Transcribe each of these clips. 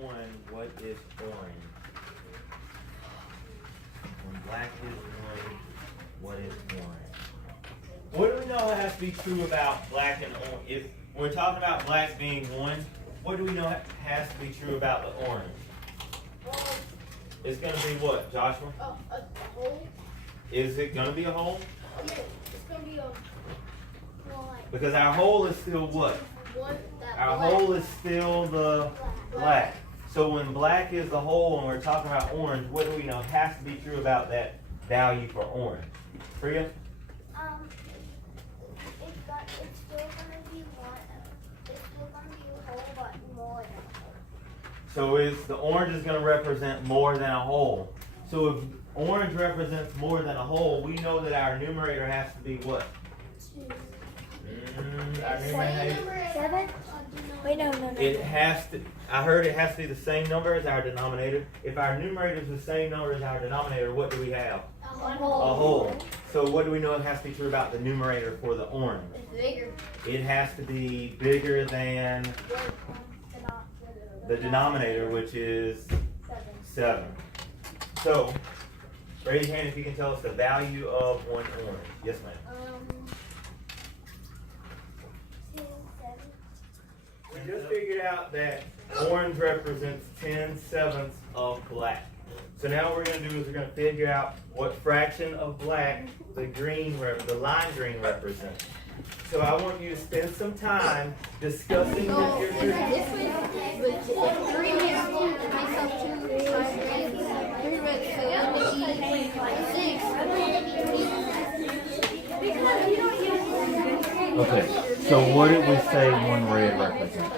1, what is orange? When black is 1, what is orange? What do we know has to be true about black and orange? If we're talking about black being 1, what do we know has to be true about the orange? It's going to be what, Joshua? A hole. Is it going to be a hole? Yeah, it's going to be a because our hole is still what? Our hole is still the black. So when black is the hole and we're talking about orange, what do we know has to be true about that value for orange? Priya? It's still gonna be one. It's still gonna be a hole, but more than a hole. So the orange is going to represent more than a hole. So if orange represents more than a hole, we know that our numerator has to be what? 2. Our numerator 7? Wait, no. It has to. I heard it has to be the same number as our denominator. If our numerator is the same number as our denominator, what do we have? A A hole. hole. So what do we know it has to be true about the numerator for the orange? It's bigger. It has to be bigger than the denominator, which is 7. So, raise your hand if you can tell us the value of one orange. Yes, ma'am. 2, 7. We just figured out that orange represents 10/7 of black. So now what we're going to do is we're going to figure out what fraction of black the lime green represents. So I want you to spend some time discussing with your group. Green makes up 2, 5 green. 3 makes 6. Okay, so what did we say one red represents?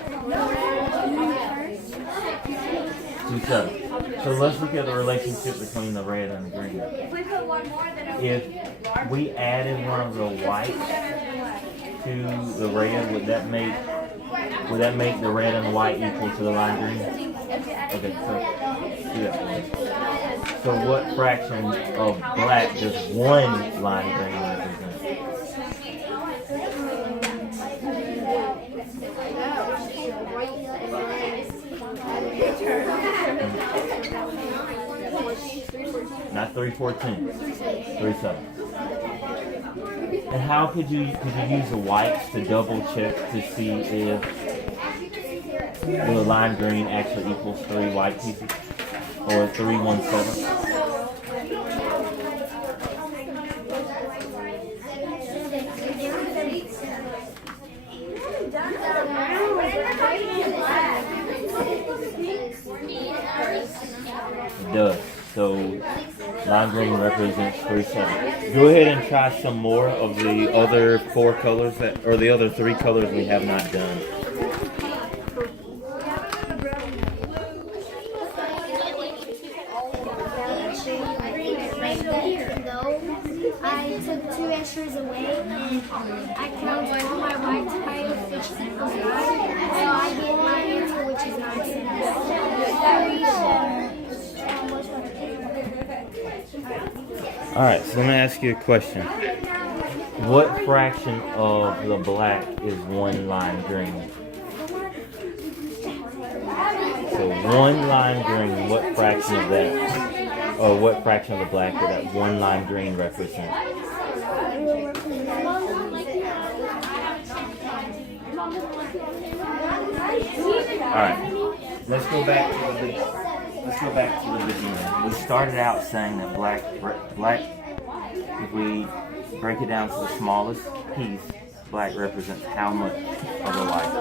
2/7. So let's look at the relationship between the red and the green. If we added one of the whites to the red, would that make the red and the white equal to the lime green? Okay, so do that. So what fraction of black does one lime green represent? Not 3/14, 3/7. And how could you use the whites to double check to see if the lime green actually equals 3 white pieces, or 3/1/7? It does. So lime green represents 3/7. Go ahead and try some more of the other 4 colors or the other 3 colors we have not done. I took 2 extras away and I counted all my whites by which equals 9. So I get my answer, which is 9 Alright, so let me ask you a question. What fraction of the black is 1 lime green? So 1 lime green, what fraction of that, or what fraction of the black would that 1 lime green represent? Alright, let's go back to the beginning. We started out saying that black, if we break it down to the smallest piece, black represents how much of the white?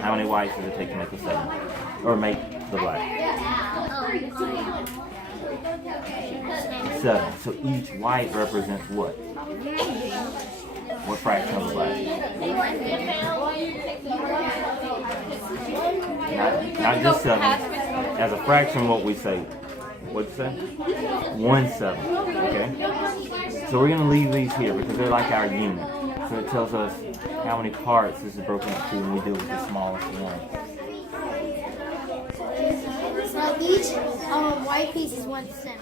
How many whites does it take to make a 7? Or make the black? 7. So each white represents what? What fraction of the black? Not just 7. As a fraction, what we say? What'd you say? 1/7. Okay? So we're going to leave these here because they're like our unit. So it tells us how many parts this is broken up to when we deal with the smallest one. So each white piece is 1 cent.